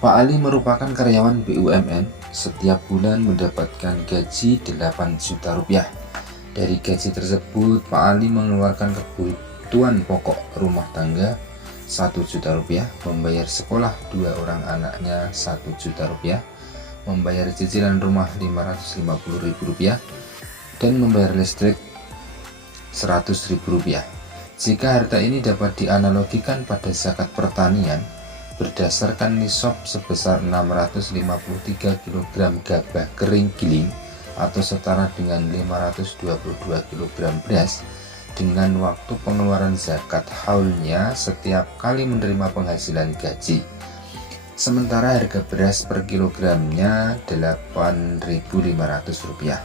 Pak Ali merupakan karyawan BUMN, setiap bulan mendapatkan gaji 8 juta rupiah. Dari gaji tersebut, Pak Ali mengeluarkan kebutuhan pokok rumah tangga 1 juta rupiah, membayar sekolah 2 orang anaknya 1 juta rupiah, membayar cicilan rumah 550 ribu rupiah, dan membayar listrik 100 ribu rupiah. Jika harta ini dapat dianalogikan pada zakat pertanian, berdasarkan nisab sebesar 653 kg gabah kering giling atau setara dengan 522 kg beras, dengan waktu pengeluaran zakat haulnya setiap kali menerima penghasilan gaji. Sementara harga beras per kilogramnya Rp8.500.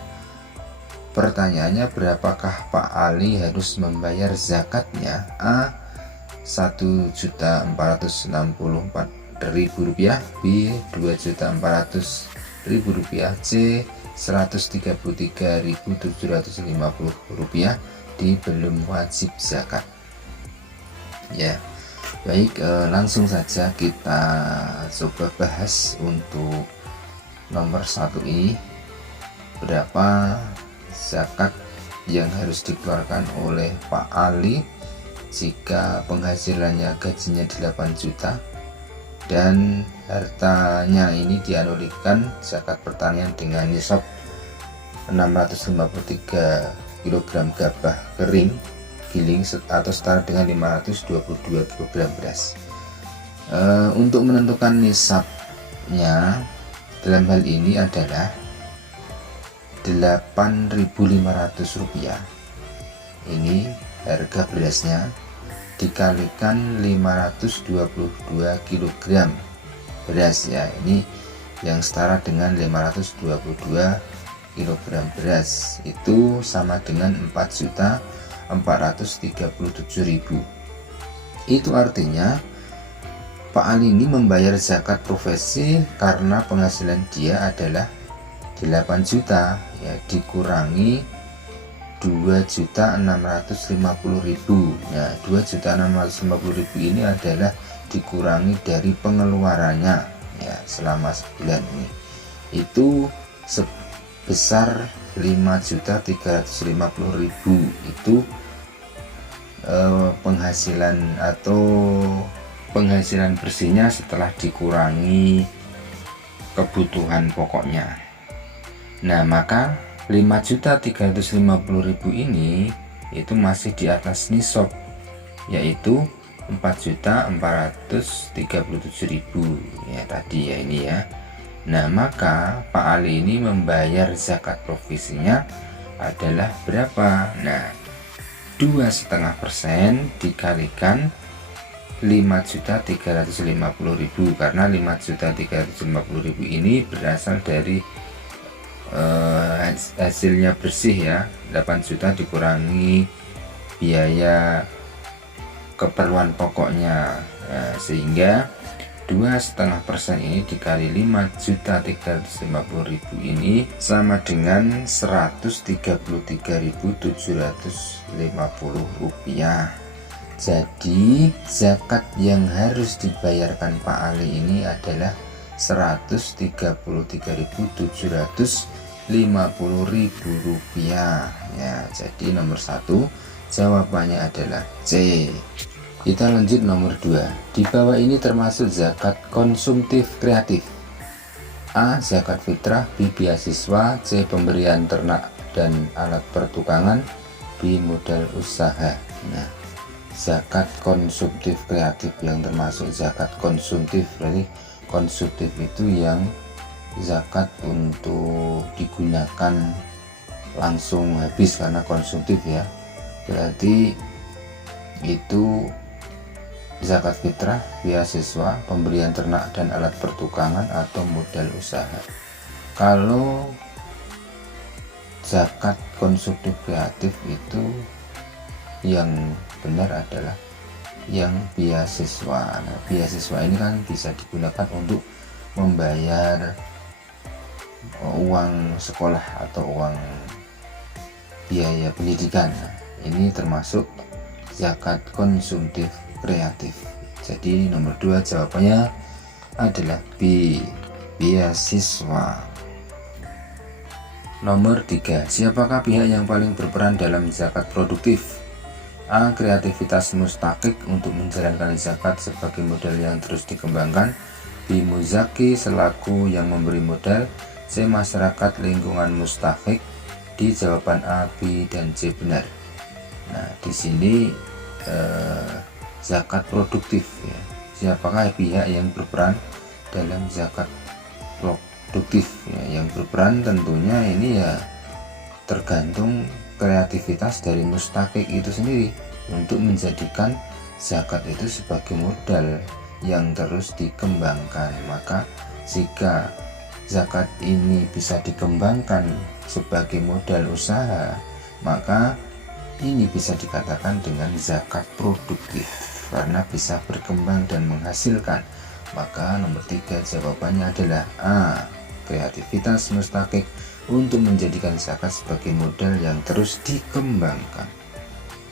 Pertanyaannya, berapakah Pak Ali harus membayar zakatnya? A. Rp1.464.000, B. Rp2.400.000, C. Rp133.750, D. Belum wajib zakat. Ya, baik, langsung saja kita coba bahas untuk nomor 1 ini. Berapa zakat yang harus dikeluarkan oleh Pak Ali jika penghasilannya gajinya 8 juta dan hartanya ini dianalogikan zakat pertanian dengan nisab 653 kg gabah kering giling atau setara dengan 522 kg beras. Untuk menentukan nisabnya dalam hal ini adalah Rp8.500. Ini harga berasnya dikalikan 522 kg beras, ya, ini yang setara dengan 522 kg beras, itu sama dengan 4.437.000. Itu artinya Pak Ali ini membayar zakat profesi karena penghasilan dia adalah 8 juta, ya, dikurangi 2.650.000. Nah, 2.650.000 ini adalah dikurangi dari pengeluarannya, ya, selama sebulan ini. Itu sebesar 5.350.000. Itu penghasilan atau penghasilan bersihnya setelah dikurangi kebutuhan pokoknya. Nah, maka 5.350.000 ini itu masih di atas nisab, yaitu 4.437.000, ya tadi, ya, ini, ya. Nah, maka Pak Ali ini membayar zakat provisinya adalah berapa? Nah, 2,5% dikalikan 5.350.000, karena 5.350.000 ini berasal dari hasilnya bersih, ya, 8 juta dikurangi biaya keperluan pokoknya, sehingga 2,5% ini dikali 5.350.000 ini sama dengan Rp133.750. Jadi zakat yang harus dibayarkan Pak Ali ini adalah Rp133.750.000, ya. Jadi nomor 1 jawabannya adalah C. Kita lanjut nomor 2. Di bawah ini termasuk zakat konsumtif kreatif. A. Zakat fitrah, B. beasiswa, C. pemberian ternak dan alat pertukangan, B. modal usaha. Nah, zakat konsumtif kreatif yang termasuk zakat konsumtif, berarti konsumtif itu yang zakat untuk digunakan langsung habis karena konsumtif, ya, berarti itu zakat fitrah, beasiswa, pemberian ternak dan alat pertukangan atau modal usaha. Kalau zakat konsumtif kreatif itu yang benar adalah yang beasiswa. Nah, beasiswa ini kan bisa digunakan untuk membayar uang sekolah atau uang biaya pendidikan. Nah, ini termasuk zakat konsumtif kreatif. Jadi nomor 2 jawabannya adalah B. Beasiswa. Nomor 3. Siapakah pihak yang paling berperan dalam zakat produktif? A. Kreativitas mustakik untuk menjalankan zakat sebagai modal yang terus dikembangkan. B. Muzaki selaku yang memberi modal. C. Masyarakat lingkungan mustakik. D. Jawaban A, B, dan C benar. Nah, di sini zakat produktif ya. Siapakah pihak yang berperan dalam zakat produktif ya? Yang berperan tentunya ini ya tergantung kreativitas dari mustakik itu sendiri untuk menjadikan zakat itu sebagai modal yang terus dikembangkan. Maka jika zakat ini bisa dikembangkan sebagai modal usaha, maka ini bisa dikatakan dengan zakat produktif karena bisa berkembang dan menghasilkan. Maka nomor 3 jawabannya adalah A. Kreativitas mustakik untuk menjadikan zakat sebagai modal yang terus dikembangkan.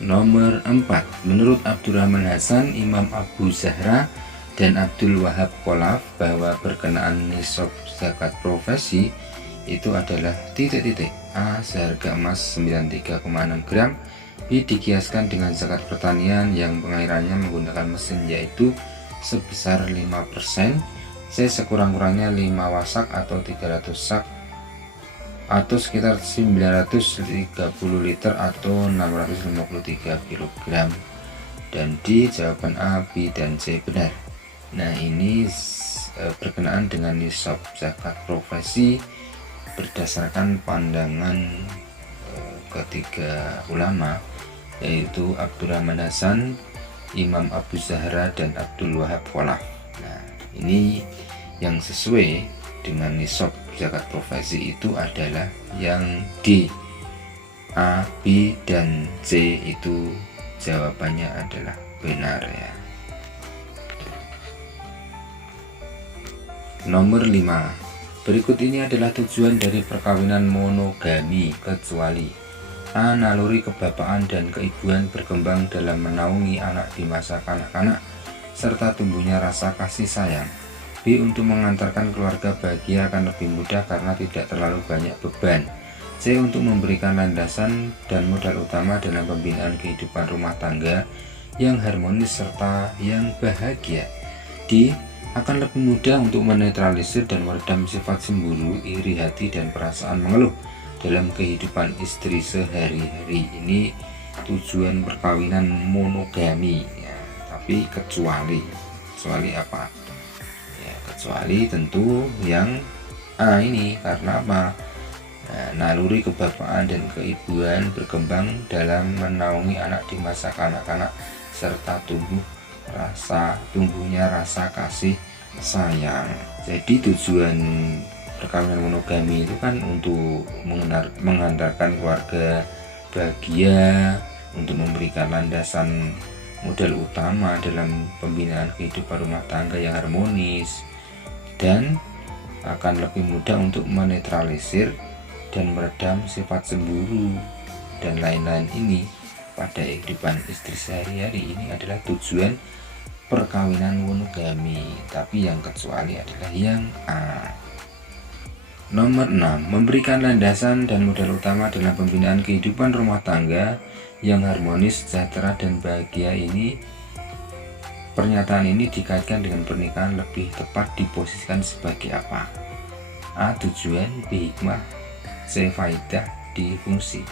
Nomor 4. Menurut Abdurrahman Hasan, Imam Abu Zahra, dan Abdul Wahab Kholaf bahwa berkenaan nisab zakat profesi itu adalah A. Seharga emas 93,6 gram. B. Dikiaskan dengan zakat pertanian yang pengairannya menggunakan mesin yaitu sebesar 5%. C. Sekurang-kurangnya 5 wasak atau 300 sak atau sekitar 930 liter atau 653 kg. Dan D. Jawaban A, B, dan C benar. Nah, ini berkenaan dengan nisab zakat profesi berdasarkan pandangan ketiga ulama, yaitu Abdurrahman Hasan, Imam Abu Zahra, dan Abdul Wahab Kholaf. Nah, ini yang sesuai dengan nisab zakat profesi itu adalah yang D. A, B, dan C itu jawabannya adalah benar ya. Nomor 5. Berikut ini adalah tujuan dari perkawinan monogami kecuali A. Naluri kebapaan dan keibuan berkembang dalam menaungi anak di masa kanak-kanak serta tumbuhnya rasa kasih sayang. B. Untuk mengantarkan keluarga bahagia akan lebih mudah karena tidak terlalu banyak beban. C. Untuk memberikan landasan dan modal utama dalam pembinaan kehidupan rumah tangga yang harmonis serta yang bahagia. D. Akan lebih mudah untuk menetralisir dan meredam sifat cemburu, iri hati, dan perasaan mengeluh dalam kehidupan istri sehari-hari. Ini tujuan perkawinan monogami ya, tapi kecuali apa ya, kecuali tentu yang A ini. Karena apa? Nah, naluri kebapaan dan keibuan berkembang dalam menaungi anak di masa kanak-kanak serta tumbuhnya rasa kasih sayang. Jadi tujuan perkawinan monogami itu kan untuk menghantarkan keluarga bahagia, untuk memberikan landasan modal utama dalam pembinaan kehidupan rumah tangga yang harmonis, dan akan lebih mudah untuk menetralisir dan meredam sifat cemburu dan lain-lain ini pada kehidupan istri sehari-hari. Ini adalah tujuan perkawinan monogami, tapi yang kecuali adalah yang A. Nomor 6. Memberikan landasan dan modal utama dalam pembinaan kehidupan rumah tangga yang harmonis, sejahtera, dan bahagia. Ini pernyataan ini dikaitkan dengan pernikahan lebih tepat diposisikan sebagai apa? A. Tujuan, B. Hikmah, C. Faidah, D. Fungsi.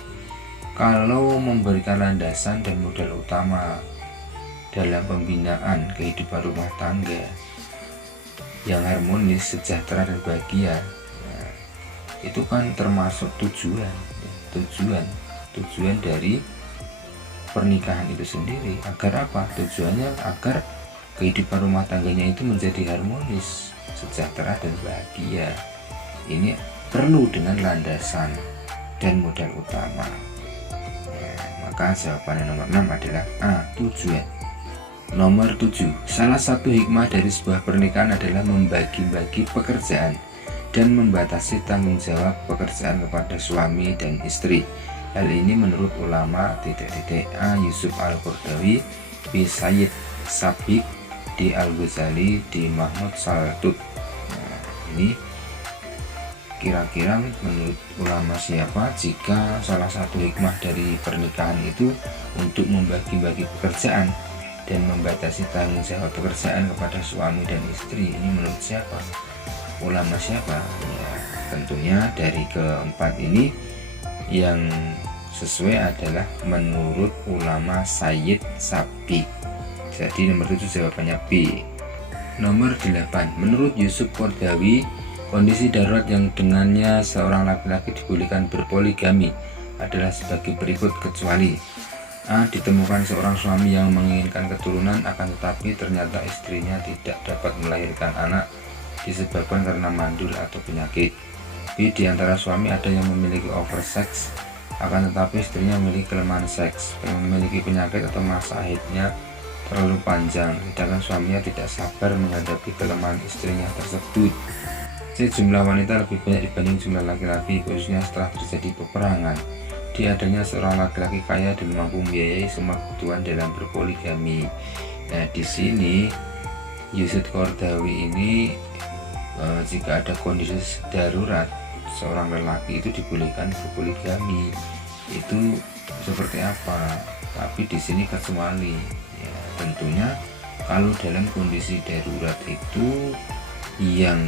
Kalau memberikan landasan dan modal utama dalam pembinaan kehidupan rumah tangga yang harmonis, sejahtera, dan bahagia, nah, itu kan termasuk tujuan dari pernikahan itu sendiri. Agar apa? Tujuannya agar kehidupan rumah tangganya itu menjadi harmonis, sejahtera, dan bahagia. Ini perlu dengan landasan dan modal utama. Maka jawabannya nomor 6 adalah A. Tujuan. Nomor 7. Salah satu hikmah dari sebuah pernikahan adalah membagi-bagi pekerjaan dan membatasi tanggung jawab pekerjaan kepada suami dan istri. Hal ini menurut ulama A. Yusuf Al-Qaradawi, B. Sayyid Sabiq, di Al-Ghazali, di Mahmud Saltut. Nah, ini kira-kira menurut ulama siapa jika salah satu hikmah dari pernikahan itu untuk membagi-bagi pekerjaan dan membatasi tanggung jawab pekerjaan kepada suami dan istri? Ini menurut siapa? Ulama siapa? Ya, tentunya dari keempat ini yang sesuai adalah menurut ulama Sayyid Sabiq. Jadi nomor 7 jawabannya B. Nomor 8, menurut Yusuf Qaradawi, kondisi darurat yang dengannya seorang laki-laki dibolehkan berpoligami adalah sebagai berikut kecuali A. Ditemukan seorang suami yang menginginkan keturunan akan tetapi ternyata istrinya tidak dapat melahirkan anak disebabkan karena mandul atau penyakit. B. Di antara suami ada yang memiliki oversex akan tetapi istrinya memiliki kelemahan seks, memiliki penyakit atau masa haidnya terlalu panjang, sedangkan suaminya tidak sabar menghadapi kelemahan istrinya tersebut. C. Jumlah wanita lebih banyak dibanding jumlah laki-laki, khususnya setelah terjadi peperangan. D. Adanya seorang laki-laki kaya dan mampu membiayai semua kebutuhan dalam berpoligami. Nah, di sini Yusuf Qaradawi ini jika ada kondisi darurat seorang lelaki itu dibolehkan berpoligami, itu seperti apa? Tapi di sini kecuali, ya, tentunya kalau dalam kondisi darurat itu yang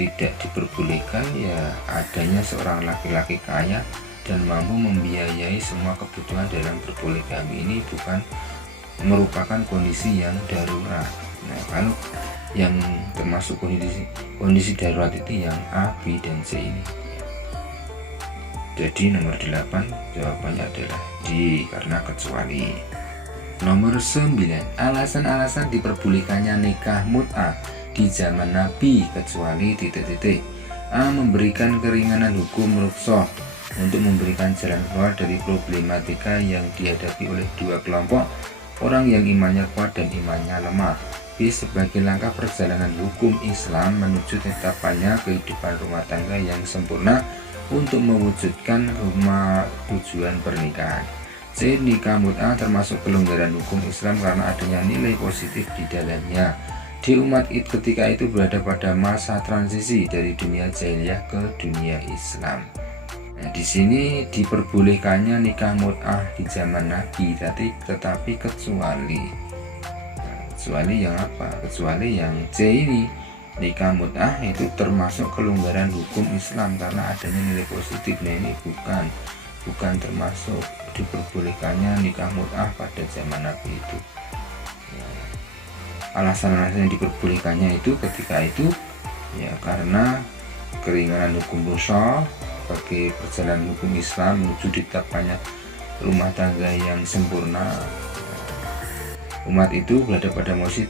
tidak diperbolehkan ya adanya seorang laki-laki kaya dan mampu membiayai semua kebutuhan dalam berpoligami. Ini bukan merupakan kondisi yang darurat. Nah, kalau yang termasuk kondisi darurat itu yang A, B, dan C ini. Jadi nomor 8 jawabannya adalah D karena kecuali. Nomor 9, alasan-alasan diperbolehkannya nikah mut'ah di zaman Nabi kecuali titik-titik. A. Memberikan keringanan hukum rukhsah untuk memberikan jalan keluar dari problematika yang dihadapi oleh dua kelompok orang yang imannya kuat dan imannya lemah. B. Sebagai langkah perjalanan hukum Islam menuju tetapannya kehidupan rumah tangga yang sempurna untuk mewujudkan tujuan pernikahan. C. Nikah mut'ah termasuk pelonggaran hukum Islam karena adanya nilai positif di dalamnya. D. Umat ketika itu berada pada masa transisi dari dunia jahiliyah ke dunia Islam. Nah, di sini diperbolehkannya nikah mut'ah di zaman Nabi, tetapi kecuali yang apa? Kecuali yang C ini, nikah mut'ah itu termasuk kelonggaran hukum Islam karena adanya nilai positif. Nah, ini bukan termasuk diperbolehkannya nikah mut'ah pada zaman Nabi itu. Alasan-alasan yang diperbolehkannya itu ketika itu ya karena keringanan hukum rukhsah sebagai perjalanan hukum Islam menuju ditetapkannya rumah tangga yang sempurna. Umat itu berada pada posisi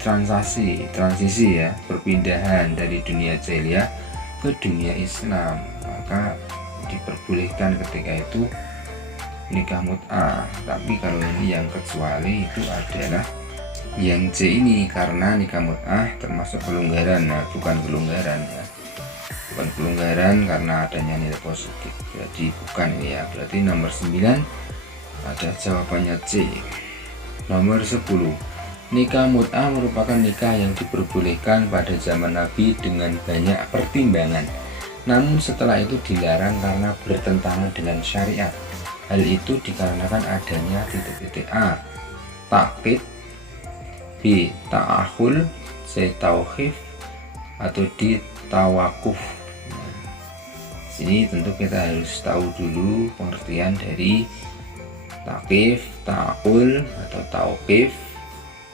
transisi ya, perpindahan dari dunia jahiliyah ke dunia Islam, maka diperbolehkan ketika itu nikah mut'ah. Tapi kalau ini yang kecuali itu adalah yang C ini karena nikah mut'ah termasuk pelonggaran. Nah, bukan pelonggaran ya, bukan pelonggaran karena adanya nilai positif, jadi bukan ini ya. Berarti nomor 9 ada jawabannya C. Nomor 10, nikah mut'ah merupakan nikah yang diperbolehkan pada zaman Nabi dengan banyak pertimbangan, namun setelah itu dilarang karena bertentangan dengan syariat. Hal itu dikarenakan adanya titik-titik. A. Takkid, B. Ta'ahul, C. Tauqif, atau D. Tawakuf. Nah, sini tentu kita harus tahu dulu pengertian dari takif, ta'ahul atau tauqif,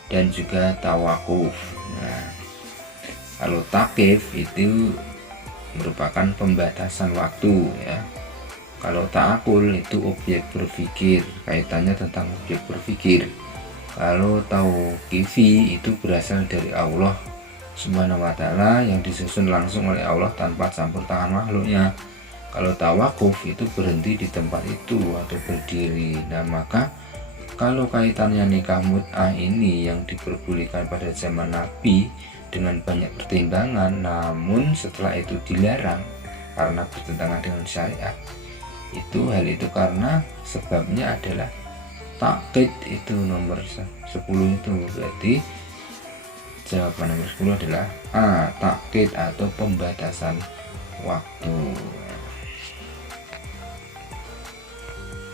dan juga tawakuf. Nah, kalau takif itu merupakan pembatasan waktu ya. Kalau ta'akul itu objek berpikir, kaitannya tentang objek berpikir. Kalau tauqifi itu berasal dari Allah Subhanahu wa ta'ala yang disusun langsung oleh Allah tanpa campur tangan makhluknya. Kalau tawakuf itu berhenti di tempat itu atau berdiri. Nah, maka kalau kaitannya nikah mut'ah ini yang diperbolehkan pada zaman Nabi dengan banyak pertimbangan, namun setelah itu dilarang karena bertentangan dengan syariat. Hal itu karena sebabnya adalah takkid itu nomor 10 itu berarti Jawaban nomor 10 adalah A. Takkid atau pembatasan waktu.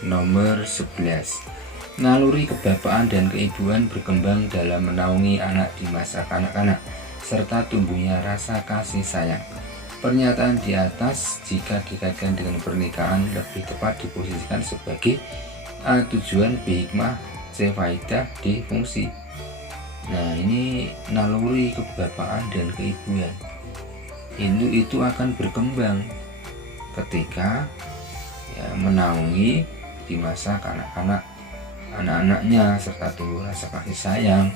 Nomor 11. Naluri kebapaan dan keibuan berkembang dalam menaungi anak di masa kanak-kanak serta tumbuhnya rasa kasih sayang. Pernyataan di atas jika dikaitkan dengan pernikahan lebih tepat diposisikan sebagai A. Tujuan, B. Hikmah, C. Faidah, D. Fungsi. Nah, ini naluri kebapaan dan keibuan itu akan berkembang ketika menaungi di masa kanak-kanak anak-anaknya serta tumbuh rasa kasih sayang.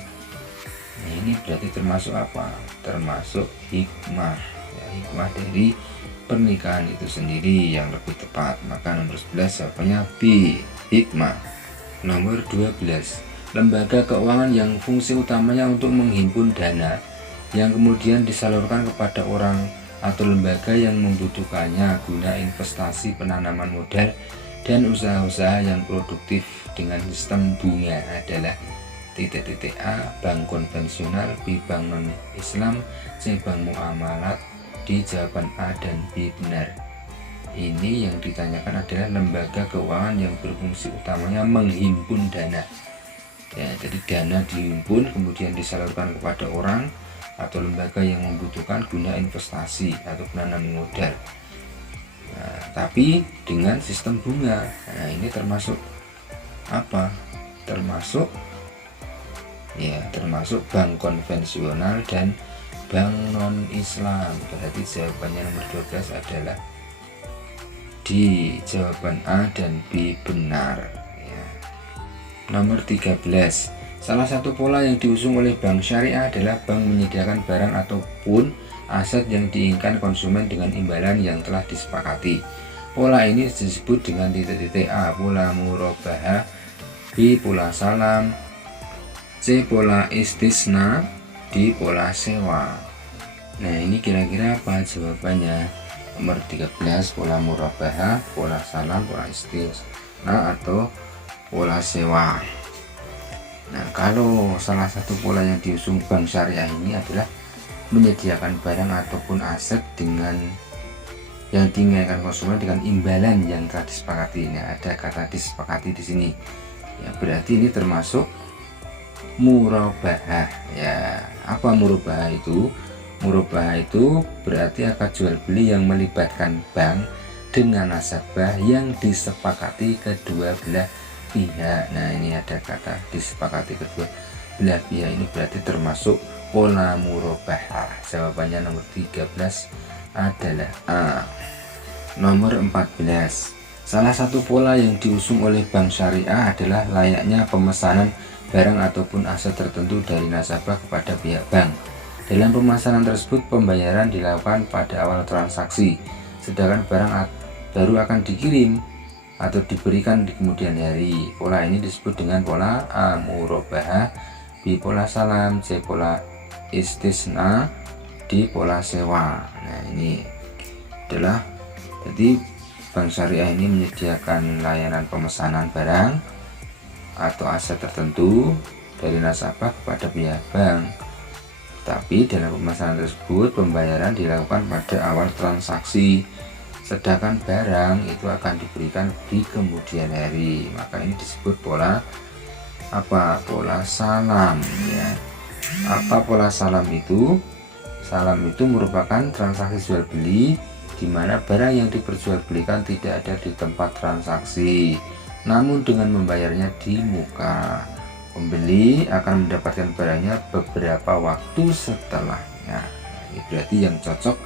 Nah, ini berarti termasuk apa? Termasuk hikmah. Hikmah dari pernikahan itu sendiri yang lebih tepat. Maka nomor 11 jawabannya B. Hikmah. Nomor 12. Lembaga keuangan yang fungsi utamanya untuk menghimpun dana yang kemudian disalurkan kepada orang atau lembaga yang membutuhkannya guna investasi, penanaman modal, dan usaha-usaha yang produktif dengan sistem bunga adalah A. Bank konvensional, B. Bank non-Islam, C. Bank muamalat, D. Jawaban A dan B benar. Ini yang ditanyakan adalah lembaga keuangan yang berfungsi utamanya menghimpun dana. Ya, jadi dana dihimpun kemudian disalurkan kepada orang atau lembaga yang membutuhkan guna investasi atau penanaman modal. Nah, tapi dengan sistem bunga. Nah, ini termasuk apa? Termasuk bank konvensional dan bank non-Islam. Berarti jawabannya nomor 12 adalah D. Jawaban A dan B benar. Nomor 13. Salah satu pola yang diusung oleh bank syariah adalah bank menyediakan barang ataupun aset yang diinginkan konsumen dengan imbalan yang telah disepakati. Pola ini disebut dengan A. Pola murabahah, B. Pola salam, C. Pola istisna, D. Pola sewa. Nah, ini kira-kira apa jawabannya? Nomor 13 pola murabahah, pola salam, pola istisna atau pola sewa. Nah, kalau salah satu pola yang diusung bank syariah ini adalah menyediakan barang ataupun aset dengan yang diinginkan konsumen dengan imbalan yang telah disepakati. Nah, ada kata disepakati di sini. Ya, berarti ini termasuk murabahah. Ya, apa murabahah itu? Murabahah itu berarti akad jual beli yang melibatkan bank dengan nasabah yang disepakati kedua belah pihak. Nah, ini ada kata disepakati kedua belah pihak, ini berarti termasuk pola murabahah. Jawabannya nomor 13 adalah A. Nomor 14. Salah satu pola yang diusung oleh bank syariah adalah layaknya pemesanan barang ataupun aset tertentu dari nasabah kepada pihak bank. Dalam pemesanan tersebut pembayaran dilakukan pada awal transaksi, sedangkan barang baru akan dikirim atau diberikan di kemudian hari. Pola ini disebut dengan pola A. Murabahah, B. Pola salam, C. Pola istisna, D. Pola sewa. Nah, ini adalah jadi bank syariah ini menyediakan layanan pemesanan barang atau aset tertentu dari nasabah kepada pihak bank. Tapi dalam pemesanan tersebut pembayaran dilakukan pada awal transaksi, sedangkan barang itu akan diberikan di kemudian hari. Maka ini disebut pola apa? Pola salam, ya. Apa pola salam itu? Salam itu merupakan transaksi jual beli di mana barang yang diperjualbelikan tidak ada di tempat transaksi, namun dengan membayarnya di muka. Pembeli akan mendapatkan barangnya beberapa waktu setelahnya. Ini berarti yang cocok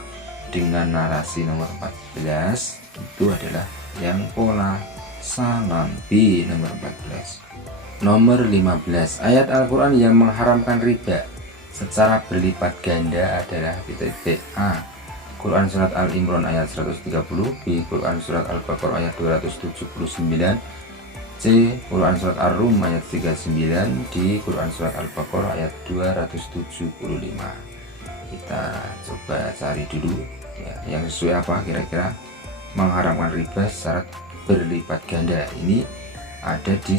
dengan narasi nomor 14 itu adalah yang pola salam, B nomor 14. Nomor 15. Ayat Al-Quran yang mengharamkan riba secara berlipat ganda adalah A. Quran Surat Al-Imran ayat 130, B. Quran Surat Al-Baqarah ayat 279, C. Quran Surat Ar-Rum ayat 39, D. Quran Surat Al-Baqarah ayat 275. Kita coba cari dulu ya, yang sesuai apa kira-kira mengharamkan riba secara berlipat ganda. Ini ada di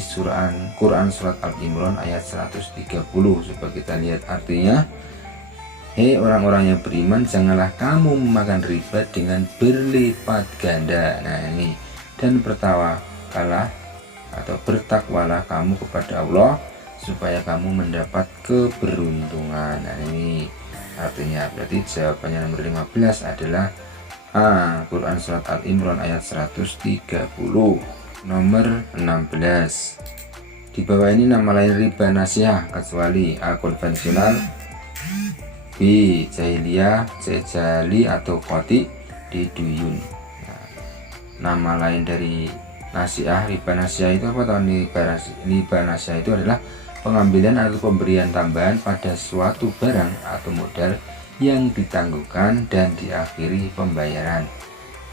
Quran Surat Al-Imran ayat 130. Coba kita lihat artinya. Hei orang-orang yang beriman, janganlah kamu memakan riba dengan berlipat ganda. Nah ini, dan bertawakallah atau bertakwalah kamu kepada Allah supaya kamu mendapat keberuntungan. Nah ini artinya, berarti jawabannya nomor 15 adalah A. Quran Surat Al-Imran ayat 130. Nomor 16, di bawah ini nama lain riba nasiah kecuali A. Konvensional, B. Jahiliyah, C. Jali atau Qoti, D. Duyun. Nah, nama lain dari nasiah, riba nasiah itu apa tahun? Riba nasiah itu adalah pengambilan atau pemberian tambahan pada suatu barang atau modal yang ditangguhkan dan diakhiri pembayaran.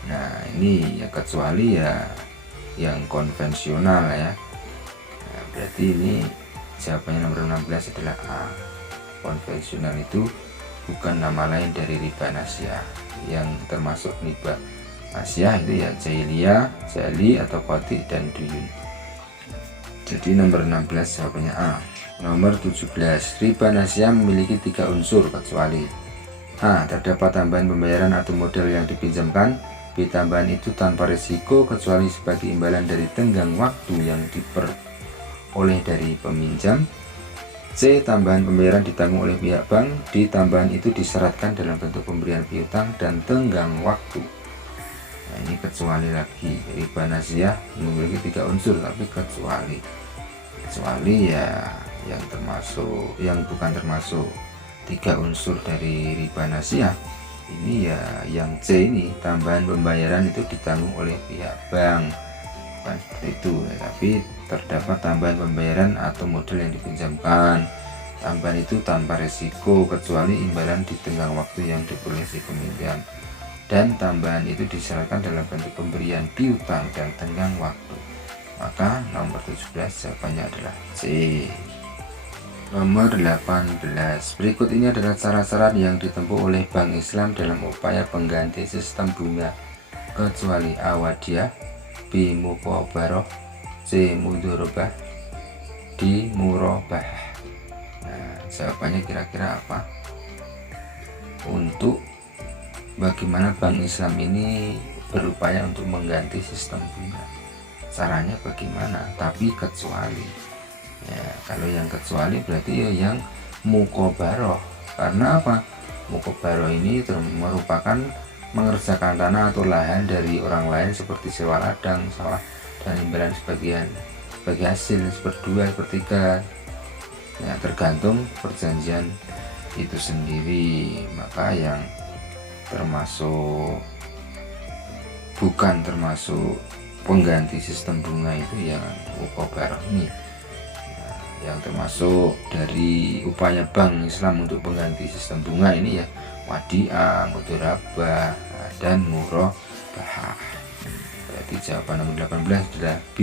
Nah ini ya kecuali ya yang konvensional ya. Nah, berarti ini jawabannya nomor 16 adalah A. Konvensional itu bukan nama lain dari riba nasiah. Yang termasuk riba nasiah itu ya jahiliyah, jali atau qati dan duyun. Jadi nomor 16 jawabannya A. Nomor 17, riba nasiah memiliki 3 unsur kecuali A. Terdapat tambahan pembayaran atau modal yang dipinjamkan. B. Tambahan itu tanpa risiko kecuali sebagai imbalan dari tenggang waktu yang diperoleh dari peminjam. C. Tambahan pembayaran ditanggung oleh pihak bank. D. Tambahan itu disyaratkan dalam bentuk pemberian piutang dan tenggang waktu. Nah ini kecuali lagi, riba nasiah memiliki 3 unsur tapi kecuali ya yang bukan termasuk 3 unsur dari riba nasiah ini ya yang C ini, tambahan pembayaran itu ditanggung oleh pihak bank, bukan seperti itu ya, tapi terdapat tambahan pembayaran atau modal yang dipinjamkan. Tambahan itu tanpa resiko kecuali imbalan di tenggang waktu yang diperoleh si peminjam, dan tambahan itu disyaratkan dalam bentuk pemberian piutang dan tenggang waktu. Maka nomor 17 jawabannya adalah C. Nomor 18, berikut ini adalah cara-cara yang ditempuh oleh Bank Islam dalam upaya pengganti sistem bunga kecuali A. Wadiyah, B. Muqabaroh, C. Mudorobah, D. Murobah. Nah jawabannya kira-kira apa? Untuk bagaimana Bank Islam ini berupaya untuk mengganti sistem bunga, caranya bagaimana? Tapi kecuali ya, kalau yang kecuali berarti ya yang muqabaroh. Karena apa? Muqabaroh ini merupakan mengerjakan tanah atau lahan dari orang lain seperti sewa ladang, sawah, dan imbalan sebagian sebagai hasil seperdua, sepertiga ya, tergantung perjanjian itu sendiri. Maka yang bukan termasuk pengganti sistem bunga itu yang muqabaroh ini. Yang termasuk dari upaya Bank Islam untuk pengganti sistem bunga ini ya wadiah, mudorabah, dan murobah. Berarti jawaban nomor 18 adalah B.